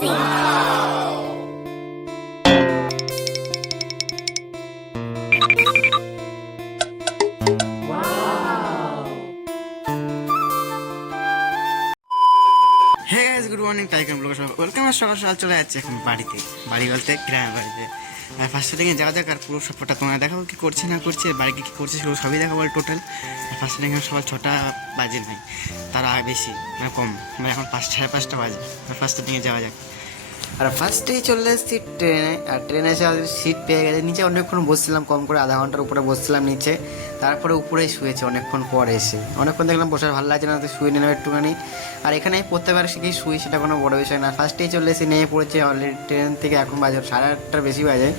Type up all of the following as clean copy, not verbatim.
হে guys, good morning. Tiger ব্লগে সবাই welcome. আর সকাল সকাল চলে যাচ্ছে এখন বাড়িতে। বাড়ি বলতে গ্রামের বাড়িতে। আর ফার্স্টে থেকে যাওয়া যাক, আর পুরো সবটা তোমার দেখাবো কি করছে না করছে, বাড়িতে কী করছে সেগুলো সবই দেখাবো টোটাল। আর ফার্স্টে থেকে সকাল 6টা বাজে নাই, তার আগে বেশি মানে কম, মানে এখন 5 সাড়ে 5টা বাজে। আর ফার্স্টের দিকে যাওয়া যাক। আর ফার্স্টেই চলে এসেছি ট্রেনে। আর ট্রেনে এসে আমাদের সিট পেয়ে গেছে। নিচে অনেকক্ষণ বসছিলাম, কম করে আধা ঘন্টার উপরে বসছিলাম নিচে। তারপরে উপরেই শুয়েছে অনেকক্ষণ পরে এসে। অনেকক্ষণ দেখলাম বসার ভালো লাগছে না, তো শুয়ে নিলাম একটুখানি। আর এখানে প্রত্যেকবার শিখেই শুই, সেটা কোনো বড় বিষয় না। ফার্স্টেই চলে এসে নেমে পড়েছে অলরেডি ট্রেন থেকে। এখন বাজে 8:30 বেশি বাজে।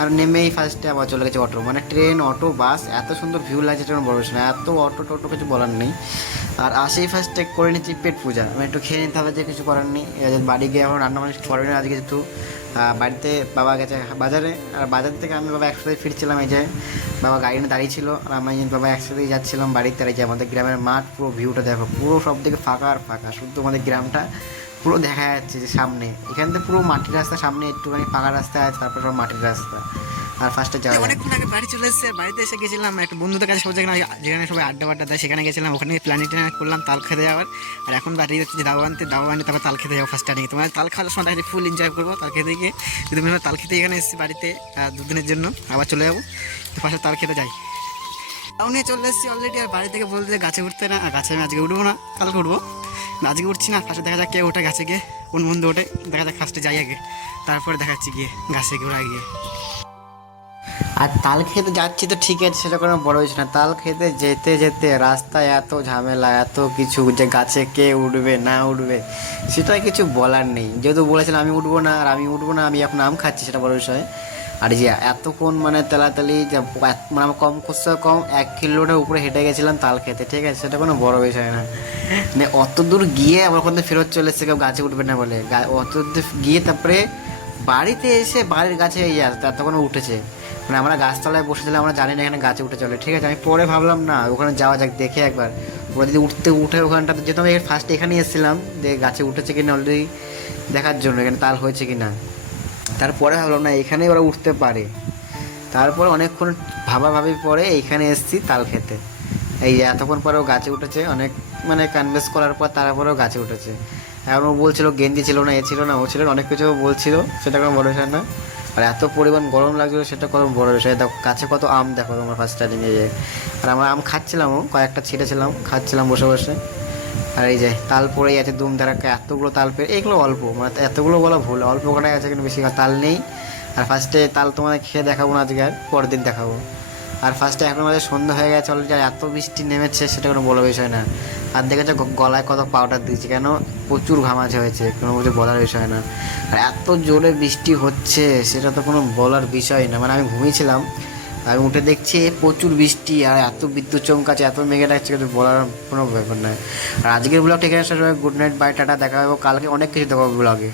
আর নেমেই ফার্স্টে আবার চলে গেছে অটো, মানে ট্রেন অটো বাস, এত সুন্দর ভিউ লাগছে, এটা কোনো বড় বিষয় না। এত অটো টোটো কিছু বলার নেই। আর আসেই ফার্স্টে করে নিচ্ছি পেট পূজা, মানে একটু খেয়ে নিতে হবে, যে কিছু করার নেই। বাড়ি গিয়ে এখন রান্না বান্না করবে না আজকে, যেহেতু বাড়িতে বাবা গেছে বাজারে। আর বাজার থেকে আমি বাবা একসাথে ফিরছিলাম। এই যে বাবা গাড়ি নিয়ে দাঁড়িয়ে ছিল, আর আমি বাবা একসাথেই যাচ্ছিলাম বাড়িতে। আর এই যে আমাদের গ্রামের মাঠ, পুরো ভিউটা দেখো, পুরো সব দিকে ফাঁকা আর ফাঁকা, শুধু আমাদের গ্রামটা পুরো দেখা যাচ্ছে যে সামনে। এখান থেকে পুরো মাটির রাস্তা, সামনে একটুখানি ফাঁকা রাস্তা আছে, তারপর সব মাটির রাস্তা। আর ফার্স্টে যাওয়া অনেকক্ষণ আগে বাড়ি চলে এসেছে। বাড়িতে এসে গেছিলাম একটা বন্ধুদের কাছে, যেখানে সবাই আড্ডা বাড্ডা দেয়, সেখানে গেছিলাম। ওখানে প্ল্যানিং করলাম তাল খেতে যাওয়ার। আর এখন বাড়ি যাচ্ছি যে দাওয়া আনতে তারপর তাল খেতে যাবো। ফার্স্ট টাইম তোমার তাল খাওয়ার সময় ফুল এনজয় করবো তাল খেতে গিয়ে। যদি তাল খেতে এখানে এসেছি বাড়িতে 2 দিনের জন্য, আবার চলে যাবো। তো পাশে তাল খেতে যাই, তাও নিয়ে চলে এসেছি অলরেডি। আর বাড়ি থেকে বলতে গাছে উঠতে না, গাছে আমি আজকে উঠবো না, কালকে উঠবো। আজকে উঠছি না। ফার্স্টে দেখা যাক কে ওঠে গাছে গিয়ে, কোন বন্ধু ওঠে দেখা যাক। ফার্স্টে যাই আগে, তারপরে দেখাচ্ছি গিয়ে গাছে গিয়ে ওরা গিয়ে। আর তাল খেতে যাচ্ছি তো ঠিক আছে, সেটা কোনো বড় বিষয় না। তাল খেতে যেতে যেতে রাস্তায় এত ঝামেলা, এত কিছু, যে গাছে কে উঠবে না উঠবে সেটা কিছু বলার নেই। যেহেতু বলেছিলাম আমি উঠবো না, আর আমি উঠবো না, আমি এখন আম খাচ্ছি, সেটা বড় বিষয়। আর যে এতক্ষণ মানে তেলাতালি, মানে আমার কম করছে কম 1 কিলোমিটার উপরে হেঁটে গেছিলাম তাল খেতে, ঠিক আছে, সেটা কোনো বড় বিষয় না। মানে অত দূর গিয়ে আবার ওখান থেকে ফেরত চলে এসছে কেউ গাছে উঠবে না বলে। অত দূর গিয়ে তারপরে বাড়িতে এসে বাড়ির গাছে এই আসতে এতক্ষণ উঠেছে। মানে আমরা গাছতলায় বসেছিলাম, আমরা জানি না এখানে গাছে উঠে চলে, ঠিক আছে। আমি পরে ভাবলাম না, ওখানে যাওয়া যাক, দেখে একবার ওরা যদি উঠে ওখানটাতে যেহেতু আমি ফার্স্ট এখানে এসেছিলাম যে গাছে উঠেছে কিনা অলরেডি দেখার জন্য, এখানে তাল হয়েছে কিনা। তারপরে ভাবলাম না, এখানেই ওরা উঠতে পারে। তারপরে অনেকক্ষণ ভাবাভাবি পরে এইখানে এসেছি তাল খেতে। এই এতক্ষণ পরেও গাছে উঠেছে, অনেক মানে কনভিন্স করার পর তারপরেও গাছে উঠেছে। এখন ও বলছিল গেঞ্জি ছিল না, এ ছিল না, ও ছিল, অনেক কিছু বলছিল, সেটা কোনো বড় বিষয় না। আর এত পরিমাণ গরম লাগছিল, সেটা কত বড় বিষয়। দেখো গাছে কত আম, দেখো তোমার ফার্স্ট স্টার্টিংয়ে যে। আর আমরা আম খাচ্ছিলামও, কয়েকটা ছিঁড়েছিলাম, খাচ্ছিলাম বসে বসে। আর এই যে তাল পড়েই আছে দুম দাঁড়াকে, এতগুলো তাল পেয়ে, এগুলো অল্প, মানে এতগুলো বলা ভুল, অল্প কটাই আছে, কিন্তু বেশি তাল নেই। আর ফার্স্টে তাল তোমাদের খেয়ে দেখাবো না আজকে, আর পরের দিন দেখাবো। আর ফার্স্টে এখন আমাদের সন্ধ্যা হয়ে গেছে অলরেডি, আর এত বৃষ্টি নেমেছে সেটা কোনো বড় বিষয় না। আর দেখেছো গলায় কত পাউডার দিয়েছি, কেন প্রচুর ঘামাচে হয়েছে, কোনো কিছু বলার বিষয় না। আর এত জোরে বৃষ্টি হচ্ছে সেটা তো কোনো বলার বিষয় না। মানে আমি ঘুমিয়েছিলাম, আমি উঠে দেখছি প্রচুর বৃষ্টি, আর এত বিদ্যুৎ চমকাচ্ছে, এত মেঘে ডাকছে, কিছু বলার কোনো ব্যাপার নয়। আর আজকের ব্লগটা এখানে শেষ হবে। গুড নাইট, বাই, টাটা, দেখা হবে কালকে, অনেক কিছু দেখাবো ব্লগে।